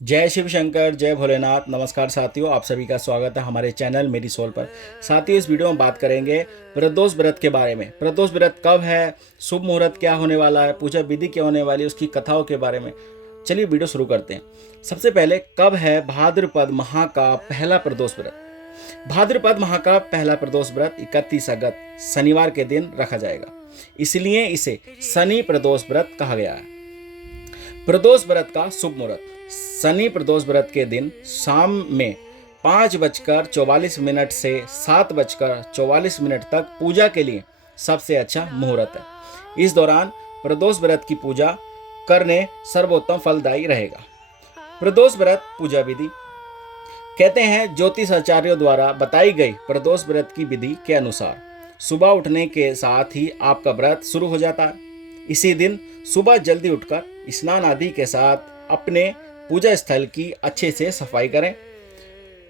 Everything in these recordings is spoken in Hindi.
जय शिव शंकर, जय भोलेनाथ। नमस्कार साथियों, आप सभी का स्वागत है हमारे चैनल मेरी सोल पर। साथियों, इस वीडियो में बात करेंगे प्रदोष व्रत के बारे में। प्रदोष व्रत कब है, शुभ मुहूर्त क्या होने वाला है, पूजा विधि क्या होने वाली है, उसकी कथाओं के बारे में। चलिए वीडियो शुरू करते हैं। सबसे पहले, कब है भाद्रपद माह का पहला प्रदोष व्रत। भाद्रपद माह का पहला प्रदोष व्रत 31 अगस्त शनिवार के दिन रखा जाएगा, इसलिए इसे शनि प्रदोष व्रत कहा गया है। प्रदोष व्रत का शुभ मुहूर्त। शनि प्रदोष व्रत के दिन शाम में 5:44 से 7:44 तक पूजा के लिए सबसे अच्छा मुहूर्त है। इस दौरान प्रदोष व्रत की पूजा करने सर्वोत्तम फलदायी रहेगा। प्रदोष व्रत पूजा विधि। कहते हैं, ज्योतिष आचार्यों द्वारा बताई गई प्रदोष व्रत की विधि के अनुसार सुबह उठने के साथ ही आपका व्रत शुरू हो जाता है। इसी दिन सुबह जल्दी उठकर स्नान आदि के साथ अपने पूजा स्थल की अच्छे से सफाई करें।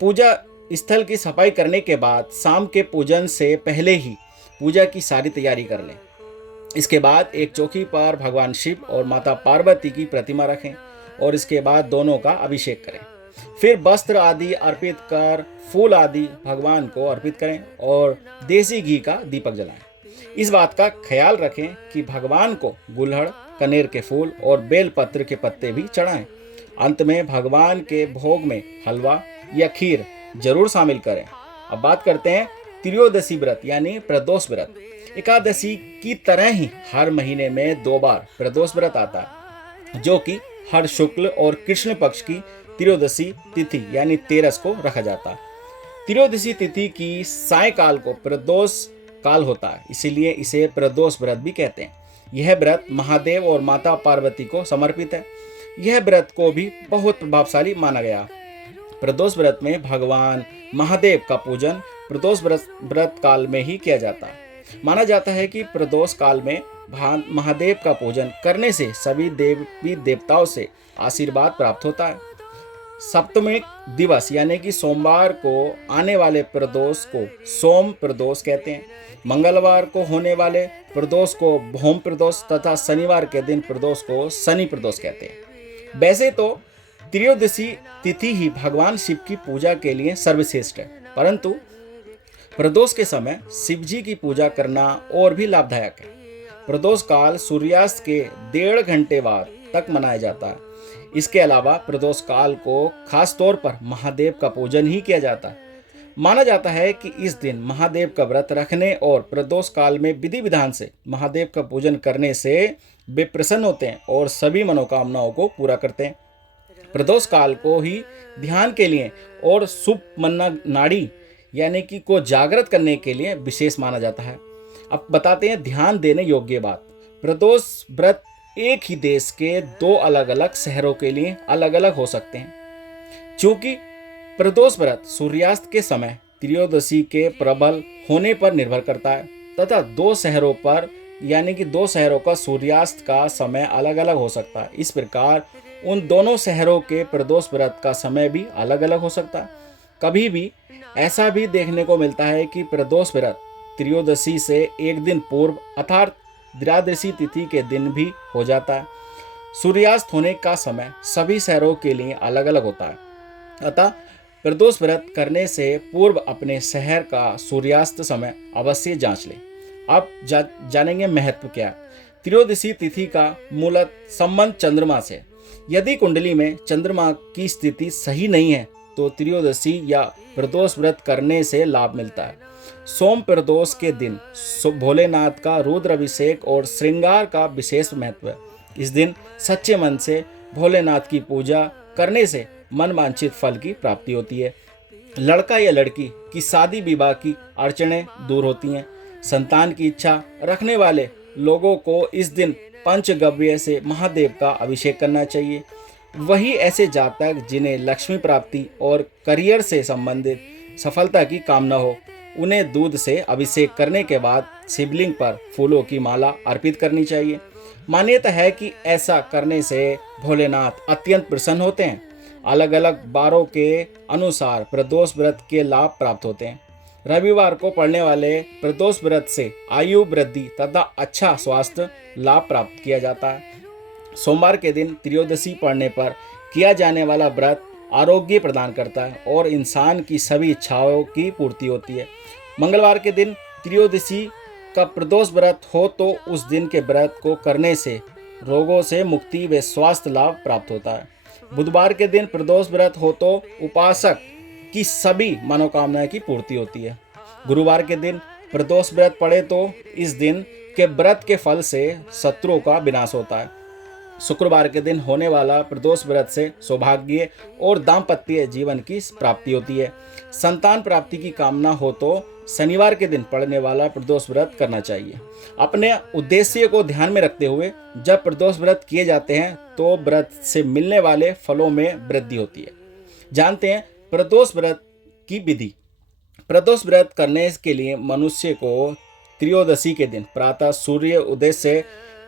पूजा स्थल की सफाई करने के बाद शाम के पूजन से पहले ही पूजा की सारी तैयारी कर लें। इसके बाद एक चौकी पर भगवान शिव और माता पार्वती की प्रतिमा रखें और इसके बाद दोनों का अभिषेक करें। फिर वस्त्र आदि अर्पित कर फूल आदि भगवान को अर्पित करें और देसी घी का दीपक जलाएं। इस बात का ख्याल रखें कि भगवान को गुलहड़, कनेर के फूल और बेलपत्र के पत्ते भी चढ़ाएं। अंत में भगवान के भोग में हलवा या खीर जरूर शामिल करें। अब बात करते हैं त्रयोदशी व्रत यानी प्रदोष व्रत। एकादशी की तरह ही हर महीने में 2 बार प्रदोष व्रत आता है, जो कि हर शुक्ल और कृष्ण पक्ष की त्रयोदशी तिथि यानी 13 को रखा जाता है। त्रयोदशी तिथि की सायकाल को प्रदोष काल होता है, इसीलिए इसे प्रदोष व्रत भी कहते हैं। यह व्रत महादेव और माता पार्वती को समर्पित है। यह व्रत को भी बहुत प्रभावशाली माना गया। प्रदोष व्रत में भगवान महादेव का पूजन प्रदोष व्रत काल में ही किया जाता है। माना जाता है कि प्रदोष काल में महादेव का पूजन करने से सभी देवी देवताओं से आशीर्वाद प्राप्त होता है। सप्तमी दिवस यानी कि सोमवार को आने वाले प्रदोष को सोम प्रदोष कहते हैं। मंगलवार को होने वाले प्रदोष को भौम प्रदोष तथा शनिवार के दिन प्रदोष को शनि प्रदोष कहते हैं। वैसे तो त्रयोदशी तिथि ही भगवान शिव की पूजा के लिए सर्वश्रेष्ठ है, परंतु प्रदोष के समय शिव जी की पूजा करना और भी लाभदायक है। प्रदोष काल सूर्यास्त के 1.5 घंटे बाद तक मनाया जाता है। इसके अलावा प्रदोष काल को खास तौर पर महादेव का पूजन ही किया जाता है। माना जाता है कि इस दिन महादेव का व्रत रखने और प्रदोष काल में विधि विधान से महादेव का पूजन करने से वे प्रसन्न होते हैं और सभी मनोकामनाओं को पूरा करते हैं। प्रदोष काल को ही ध्यान के लिए और सुप्त नाड़ी यानी कि को जागृत करने के लिए विशेष माना जाता है। अब बताते हैं ध्यान देने योग्य बात। प्रदोष व्रत एक ही देश के 2 अलग अलग शहरों के लिए अलग अलग हो सकते हैं। चूंकि प्रदोष व्रत सूर्यास्त के समय त्रयोदशी के प्रबल होने पर निर्भर करता है तथा 2 शहरों पर यानी कि 2 शहरों का सूर्यास्त का समय अलग अलग हो सकता है। इस प्रकार उन दोनों शहरों के प्रदोष व्रत का समय भी अलग अलग हो सकता है। कभी भी ऐसा भी देखने को मिलता है कि प्रदोष व्रत त्रयोदशी से एक दिन पूर्व अर्थात द्वादशी तिथि के दिन भी हो जाता है। सूर्यास्त होने का समय सभी शहरों के लिए अलग अलग होता है, अतः प्रदोष व्रत करने से पूर्व अपने शहर का सूर्यास्त समय अवश्य जांच लें। अब जानेंगे महत्व क्या है। त्रयोदशी तिथि का मूलत संबंध चंद्रमा से। यदि कुंडली में चंद्रमा की स्थिति सही नहीं है तो त्रयोदशी या प्रदोष व्रत करने से लाभ मिलता है। सोम प्रदोष के दिन भोलेनाथ का रुद्र अभिषेक और श्रृंगार का विशेष महत्व है। इस दिन सच्चे मन से भोलेनाथ की पूजा करने से मन वांछित फल की प्राप्ति होती है। लड़का या लड़की की शादी विवाह की अड़चनें दूर होती हैं। संतान की इच्छा रखने वाले लोगों को इस दिन पंचगव्य से महादेव का अभिषेक करना चाहिए। वही ऐसे जातक जिन्हें लक्ष्मी प्राप्ति और करियर से संबंधित सफलता की कामना हो, उन्हें दूध से अभिषेक करने के बाद शिवलिंग पर फूलों की माला अर्पित करनी चाहिए। मान्यता है कि ऐसा करने से भोलेनाथ अत्यंत प्रसन्न होते हैं। अलग अलग बारों के अनुसार प्रदोष व्रत के लाभ प्राप्त होते हैं। रविवार को पड़ने वाले प्रदोष व्रत से आयु वृद्धि तथा अच्छा स्वास्थ्य लाभ प्राप्त किया जाता है। सोमवार के दिन त्रयोदशी पड़ने पर किया जाने वाला व्रत आरोग्य प्रदान करता है और इंसान की सभी इच्छाओं की पूर्ति होती है। मंगलवार के दिन त्रयोदशी का प्रदोष व्रत हो तो उस दिन के व्रत को करने से रोगों से मुक्ति व स्वास्थ्य लाभ प्राप्त होता है। बुधवार के दिन प्रदोष व्रत हो तो उपासक की सभी मनोकामनाएं की पूर्ति होती है। गुरुवार के दिन प्रदोष व्रत पड़े तो इस दिन के व्रत के फल से शत्रुओं का विनाश होता है। शुक्रवार के दिन होने वाला प्रदोष व्रत से सौभाग्य और दाम्पत्य जीवन की प्राप्ति होती है। संतान प्राप्ति की कामना हो तो शनिवार के दिन पड़ने वाला प्रदोष व्रत करना चाहिए। अपने उद्देश्य को ध्यान में रखते हुए जब प्रदोष व्रत किए जाते हैं तो व्रत से मिलने वाले फलों में वृद्धि होती है। जानते हैं प्रदोष व्रत की विधि। प्रदोष व्रत करने के लिए मनुष्य को त्रयोदशी के दिन प्रातः सूर्य उदय से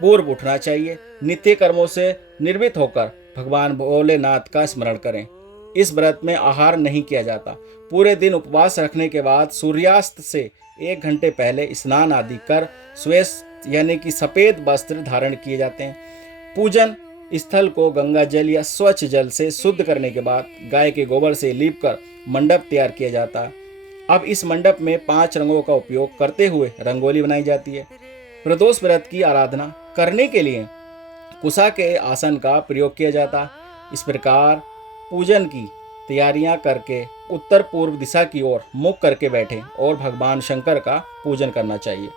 पूर्व उठना चाहिए। नित्य कर्मों से निर्मित होकर भगवान भोलेनाथ का स्मरण करें। इस व्रत में आहार नहीं किया जाता। पूरे दिन उपवास रखने के बाद सूर्यास्त से 1 घंटे पहले स्नान आदि कर श्वेत यानी कि सफेद वस्त्र धारण किए जाते हैं। पूजन स्थल को गंगा जल या स्वच्छ जल से शुद्ध करने के बाद गाय के गोबर से लीप कर मंडप तैयार किया जाता है। अब इस मंडप में 5 रंगों का उपयोग करते हुए रंगोली बनाई जाती है। प्रदोष व्रत की आराधना करने के लिए कुशा के आसन का प्रयोग किया जाता है। इस प्रकार पूजन की तैयारियां करके उत्तर पूर्व दिशा की ओर मुख करके बैठे और भगवान शंकर का पूजन करना चाहिए।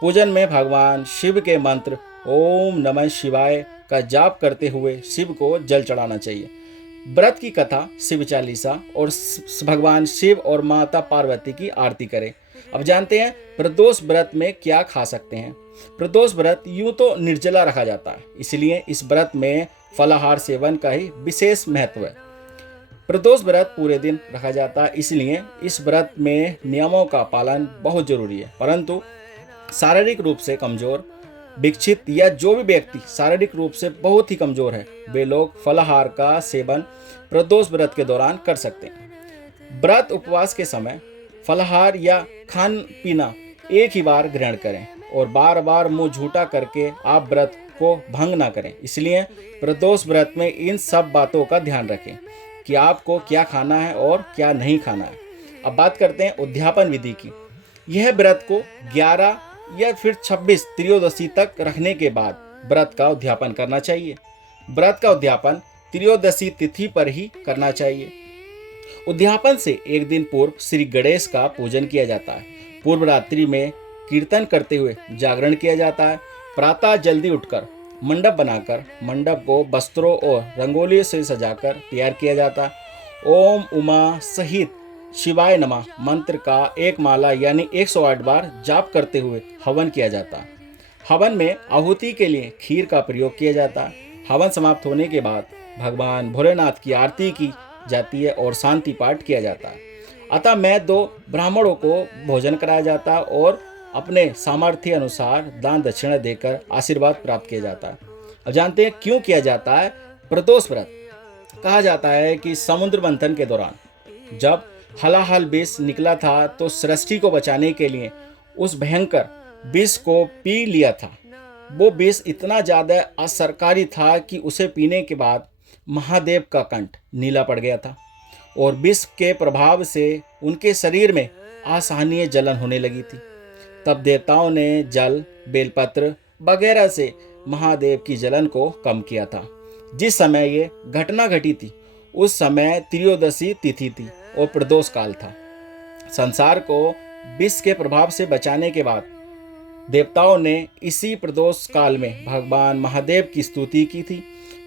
पूजन में भगवान शिव के मंत्र ओम नमः शिवाय का जाप करते हुए शिव को जल चढ़ाना चाहिए। व्रत की कथा, शिव चालीसा और भगवान शिव और माता पार्वती की आरती करें। अब जानते हैं प्रदोष व्रत में क्या खा सकते हैं। प्रदोष व्रत यूं तो निर्जला रखा जाता है, इसलिए इस व्रत में फलाहार सेवन का ही विशेष महत्व है। प्रदोष व्रत पूरे दिन रखा जाता है, इसलिए इस व्रत में नियमों का पालन बहुत जरूरी है। परंतु शारीरिक रूप से कमजोर, विक्षित या जो भी व्यक्ति शारीरिक रूप से बहुत ही कमजोर है, वे लोग फलाहार का सेवन प्रदोष व्रत के दौरान कर सकते हैं। व्रत उपवास के समय फलाहार या खान पीना एक ही बार ग्रहण करें और बार बार मुंह झूठा करके आप व्रत को भंग ना करें। इसलिए प्रदोष व्रत में इन सब बातों का ध्यान रखें कि आपको क्या खाना है और क्या नहीं खाना है। अब बात करते हैं उद्यापन विधि की। यह व्रत को 11 या फिर 26 त्रयोदशी तक रखने के बाद व्रत का उद्यापन करना चाहिए। व्रत का उद्यापन त्रयोदशी तिथि पर ही करना चाहिए। उद्यापन से एक दिन पूर्व श्री गणेश का पूजन किया जाता है। पूर्व रात्रि में कीर्तन करते हुए जागरण किया जाता है। प्रातः जल्दी उठकर मंडप बनाकर मंडप को वस्त्रों और रंगोली से सजाकर तैयार किया जाता है। ओम उमा सहित शिवाय नमः मंत्र का एक माला यानी 108 बार जाप करते हुए हवन किया जाता है। हवन में आहुति के लिए खीर का प्रयोग किया जाता है। हवन समाप्त होने के बाद भगवान भोलेनाथ की आरती की जाती है और शांति पाठ किया जाता है। अतः मैं 2 ब्राह्मणों को भोजन कराया जाता है और अपने सामर्थ्य अनुसार दान दक्षिणा देकर आशीर्वाद प्राप्त किया जाता है। अब जानते हैं क्यों किया जाता है प्रदोष व्रत। कहा जाता है कि समुद्र मंथन के दौरान जब हलाहल विष निकला था तो सृष्टि को बचाने के लिए उस भयंकर विष को पी लिया था। वो विष इतना ज़्यादा असरकारी था कि उसे पीने के बाद महादेव का कंठ नीला पड़ गया था और विष के प्रभाव से उनके शरीर में असहनीय जलन होने लगी थी। तब देवताओं ने जल, बेलपत्र वगैरह से महादेव की जलन को कम किया था। जिस समय ये घटना घटी थी उस समय त्रयोदशी तिथि थी और प्रदोष काल था। संसार को विष के प्रभाव से बचाने के बाद देवताओं ने इसी प्रदोष काल में भगवान महादेव की स्तुति की थी।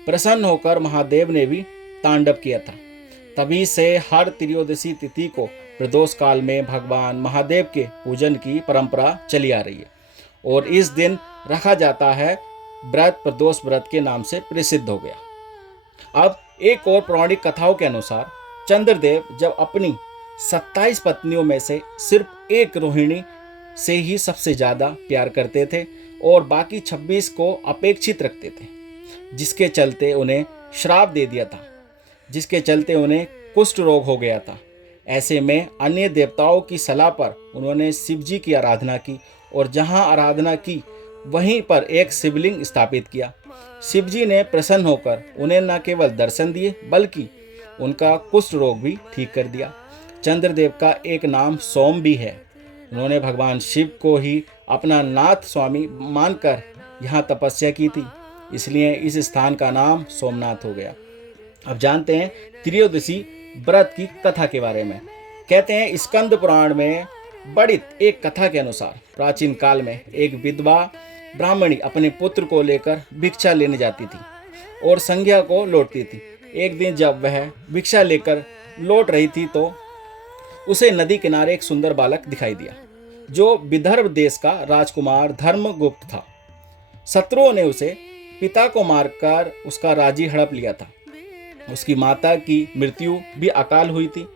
प्रसन्न होकर महादेव ने भी तांडव किया था। तभी से हर त्रयोदशी तिथि को प्रदोष काल में भगवान महादेव के पूजन की परंपरा चली आ रही है और इस दिन रखा जाता है। व्रत प्रदोष व्रत के नाम से प्रसिद्ध हो गया। अब एक और पौराणिक कथाओं के अनुसार चंद्रदेव जब अपनी 27 पत्नियों में से सिर्फ एक रोहिणी से ही सबसे ज़्यादा प्यार करते थे और बाकी 26 को अपेक्षित रखते थे, जिसके चलते उन्हें श्राप दे दिया था, जिसके चलते उन्हें कुष्ठ रोग हो गया था। ऐसे में अन्य देवताओं की सलाह पर उन्होंने शिव जी की आराधना की और जहाँ आराधना की वहीं पर एक शिवलिंग स्थापित किया। शिवजी ने प्रसन्न होकर उन्हें न केवल दर्शन दिए बल्कि उनका कुष्ठ रोग भी ठीक कर दिया। चंद्रदेव का एक नाम सोम भी है। उन्होंने भगवान शिव को ही अपना नाथ स्वामी मानकर यहाँ तपस्या की थी, इसलिए इस स्थान का नाम सोमनाथ हो गया। अब जानते हैं त्रयोदशी व्रत की कथा के बारे में। कहते हैं स्कंद पुराण में वर्णित एक कथा के अनुसार प्राचीन काल में एक विधवा ब्राह्मणी अपने पुत्र को लेकर भिक्षा लेने जाती थी और संध्या को लौटती थी। एक दिन जब वह भिक्षा लेकर लौट रही थी तो उसे नदी किनारे एक सुंदर बालक दिखाई दिया जो विदर्भ देश का राजकुमार धर्मगुप्त था। शत्रुओं ने उसे पिता को मारकर उसका राज्य हड़प लिया था। उसकी माता की मृत्यु भी अकाल हुई थी।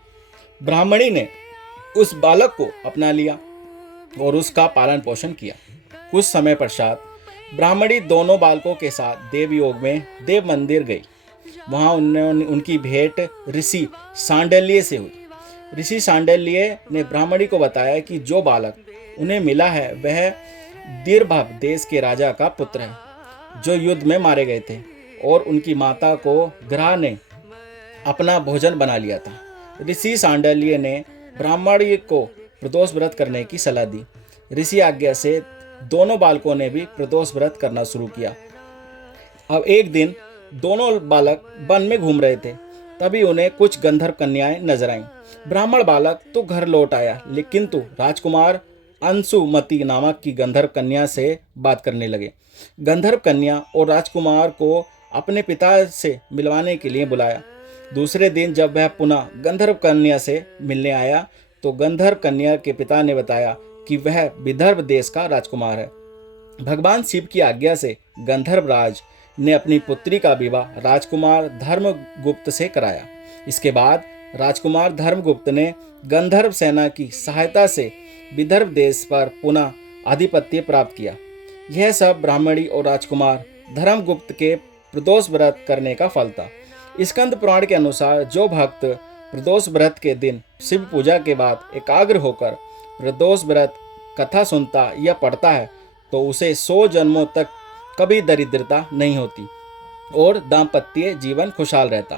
ब्राह्मणी ने उस बालक को अपना लिया और उसका पालन पोषण किया। कुछ समय पश्चात ब्राह्मणी दोनों बालकों के साथ देवयोग में देव मंदिर गई। वहां उनकी भेंट ऋषि सांडल्य से हुई। ऋषि सांडल्य ने ब्राह्मणी को बताया कि जो बालक उन्हें मिला है वह दीर्भव देश के राजा का पुत्र है जो युद्ध में मारे गए थे और उनकी माता को ग्रह ने अपना भोजन बना लिया था। ऋषि सांडल्य ने ब्राह्मणी को प्रदोष व्रत करने की सलाह दी। ऋषि आज्ञा से दोनों बालकों ने भी प्रदोष व्रत करना शुरू किया। अब एक दिन दोनों बालक वन में घूम रहे थे, तभी उन्हें कुछ गंधर्व कन्याएं नजर आईं। ब्राह्मण बालक तो घर लौट आया, लेकिन राजकुमार अंशुमती नामक की गंधर्व कन्या से बात करने लगे। गंधर्व कन्या और राजकुमार को अपने पिता से मिलवाने के लिए बुलाया। दूसरे दिन जब वह पुनः गंधर्व कन्या से मिलने आया तो गंधर्व कन्या के पिता ने बताया कि वह विदर्भ देश का राजकुमार है। भगवान शिव की आज्ञा से गंधर्व राज ने अपनी पुत्री का विवाह राजकुमार धर्मगुप्त से कराया। इसके बाद राजकुमार धर्मगुप्त ने गंधर्व सेना की सहायता से विदर्भ देश पर पुनः आधिपत्य प्राप्त किया। यह सब ब्राह्मणी और राजकुमार धर्मगुप्त के प्रदोष व्रत करने का फल था। स्कंद पुराण के अनुसार जो भक्त प्रदोष व्रत के दिन शिव पूजा के बाद एकाग्र होकर प्रदोष व्रत कथा सुनता या पढ़ता है तो उसे 100 जन्मों तक कभी दरिद्रता नहीं होती और दाम्पत्य जीवन खुशहाल रहता।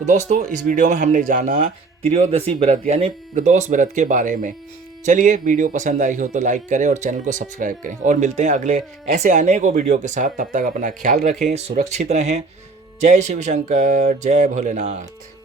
तो दोस्तों, इस वीडियो में हमने जाना त्रयोदशी व्रत यानी प्रदोष व्रत के बारे में। चलिए, वीडियो पसंद आई हो तो लाइक करें और चैनल को सब्सक्राइब करें और मिलते हैं अगले ऐसे अनेकों वीडियो के साथ। तब तक अपना ख्याल रखें, सुरक्षित रहें। जय शिव शंकर, जय भोलेनाथ।